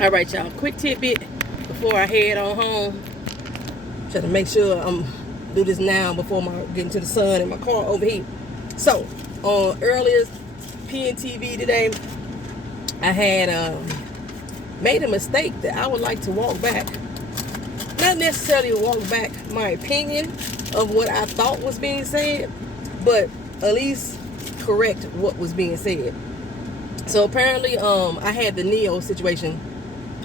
All right, y'all. Quick tidbit before I head on home. Try to make sure I'm do this now before I get into the sun and my car overheat. So, on earlier PNTV today, I had made a mistake that I would like to walk back. Not necessarily walk back my opinion of what I thought was being said, but at least correct what was being said. So apparently, I had the Neo situation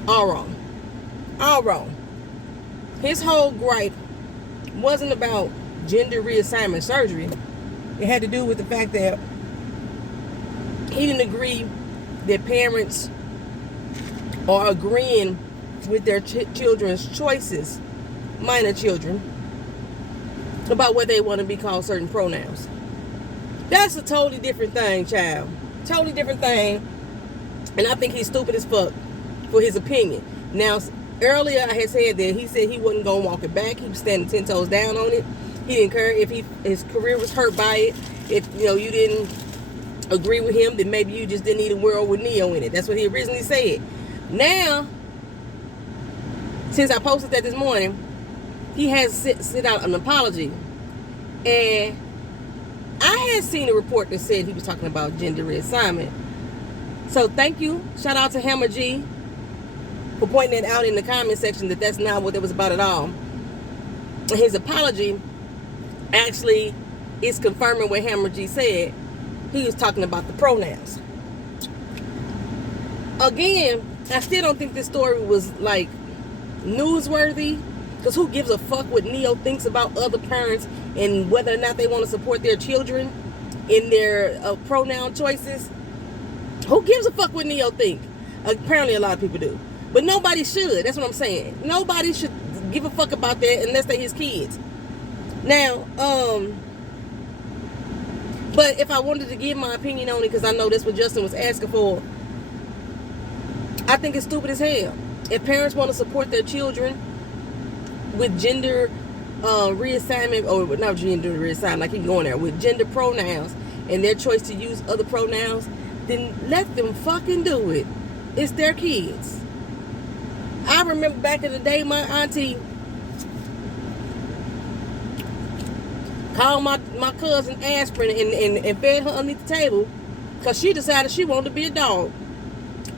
all wrong. All wrong. His whole gripe wasn't about gender reassignment surgery. It had to do with the fact that he didn't agree that parents are agreeing with their children's choices, minor children, about what they want to be called certain pronouns. That's a totally different thing, child. Totally different thing. And I think he's stupid as fuck for his opinion. Now, earlier I had said that he said he wasn't going to walk it back. He was standing 10 toes down on it. He didn't care if his career was hurt by it. If you didn't agree with him, then maybe you just didn't need a world with Neo in it. That's what he originally said. Now, since I posted that this morning, he has sent out an apology. And I had seen a report that said he was talking about gender reassignment. So thank you. Shout out to Hammer G for pointing it out in the comment section that that's not what it was about at all. And his apology actually is confirming what Hammer G said. He was talking about the pronouns. Again, I still don't think this story was like newsworthy, because who gives a fuck what Neo thinks about other parents and whether or not they want to support their children in their pronoun choices? Who gives a fuck what Neo think? Apparently a lot of people do, but nobody should. That's what I'm saying. Nobody should give a fuck about that unless they're his kids. Now, but if I wanted to give my opinion on it, because I know that's what Justin was asking for, I think it's stupid as hell. If parents want to support their children with gender reassignment, or not gender reassignment, I keep going there, with gender pronouns and their choice to use other pronouns, then let them fucking do it. It's their kids. I remember back in the day, my auntie called my cousin aspirin and fed her underneath the table because she decided she wanted to be a dog.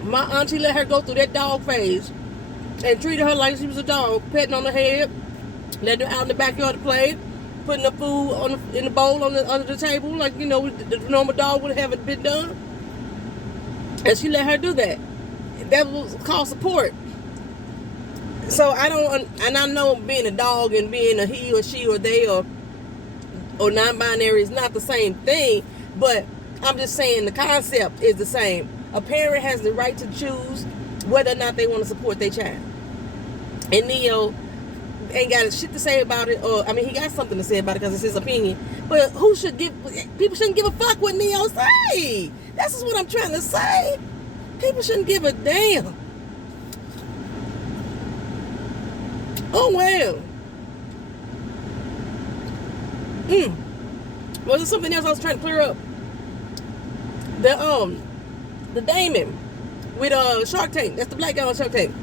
My auntie let her go through that dog phase and treated her like she was a dog, petting on her head, let her out in the backyard to play, putting the food in the bowl under the table, like, the normal dog would have been done. And she let her do that. That was called support. So I know being a dog and being a he or she or they or non-binary is not the same thing, but I'm just saying the concept is the same. A parent has the right to choose whether or not they want to support their child. And Neo ain't got shit to say about it, or he got something to say about it because it's his opinion. But people shouldn't give a fuck what Neo say. That's just what I'm trying to say. People shouldn't give a damn. Oh well. Was there something else I was trying to clear up? The Damon with Shark Tank. That's the black guy on Shark Tank.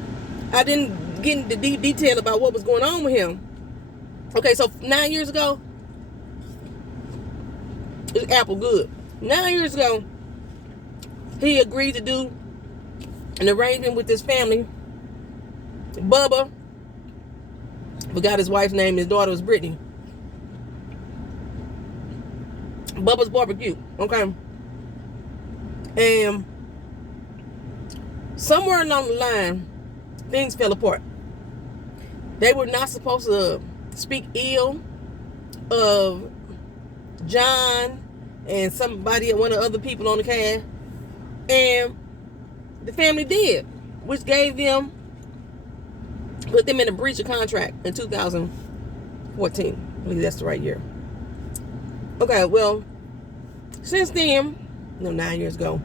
I didn't get into deep detail about what was going on with him. Okay, so 9 years ago, it's Apple good. 9 years ago, he agreed to do an arrangement with his family. Bubba, forgot his wife's name. His daughter was Brittany. Bubba's Barbecue, okay? And somewhere along the line, things fell apart. They were not supposed to speak ill of John and one of the other people on the cast. And the family did, which put them in a breach of contract in 2014. I believe that's the right year. Okay, well, since then, 9 years ago.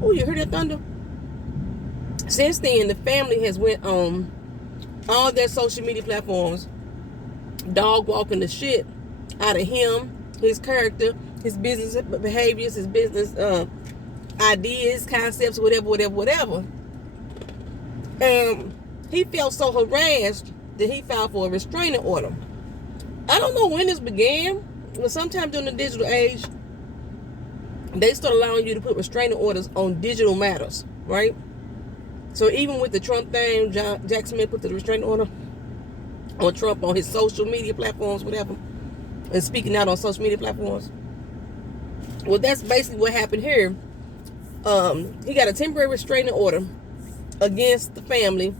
Oh, you heard that thunder? Since then, the family has went on all their social media platforms, dog walking the shit out of him, his character, his business behaviors, his business ideas, concepts, whatever. He felt so harassed that he filed for a restraining order. I don't know when this began, but sometime during the digital age, they start allowing you to put restraining orders on digital matters, right? So even with the Trump thing, Jack Smith put the restraining order on Trump on his social media platforms, whatever, and speaking out on social media platforms. Well, that's basically what happened here. He got a temporary restraining order against the family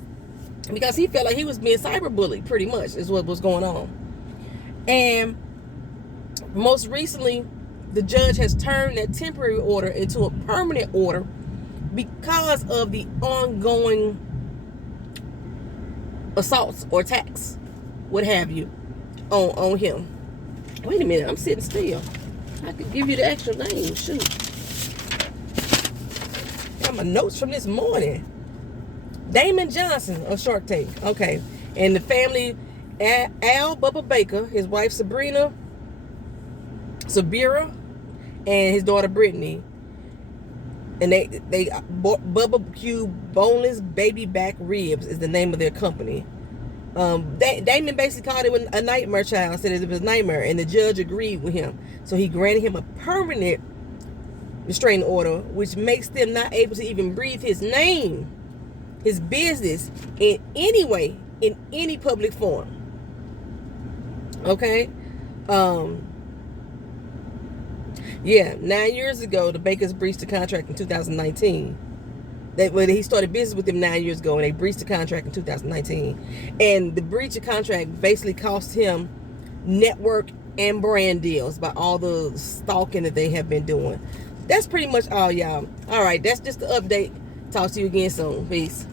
because he felt like he was being cyberbullied, pretty much, is what was going on. And most recently, the judge has turned that temporary order into a permanent order because of the ongoing assaults or attacks, what have you, on him. Wait a minute, I'm sitting still. I could give you the actual name. Shoot. Got my notes from this morning. Damon Johnson of Shark Tank. Okay. And the family, Al Bubba Baker, his wife Sabira, and his daughter Brittany. And they Bubba Q Boneless Baby Back Ribs is the name of their company. Damon basically called him a nightmare child, said it was a nightmare, and the judge agreed with him. So he granted him a permanent restraining order, which makes them not able to even breathe his name, his business, in any way, in any public forum. Okay? Yeah, 9 years ago, the Bakers breached the contract in 2019. He started business with them 9 years ago, and they breached the contract in 2019. And the breach of contract basically cost him network and brand deals by all the stalking that they have been doing. That's pretty much all, y'all. All right, that's just the update. Talk to you again soon. Peace.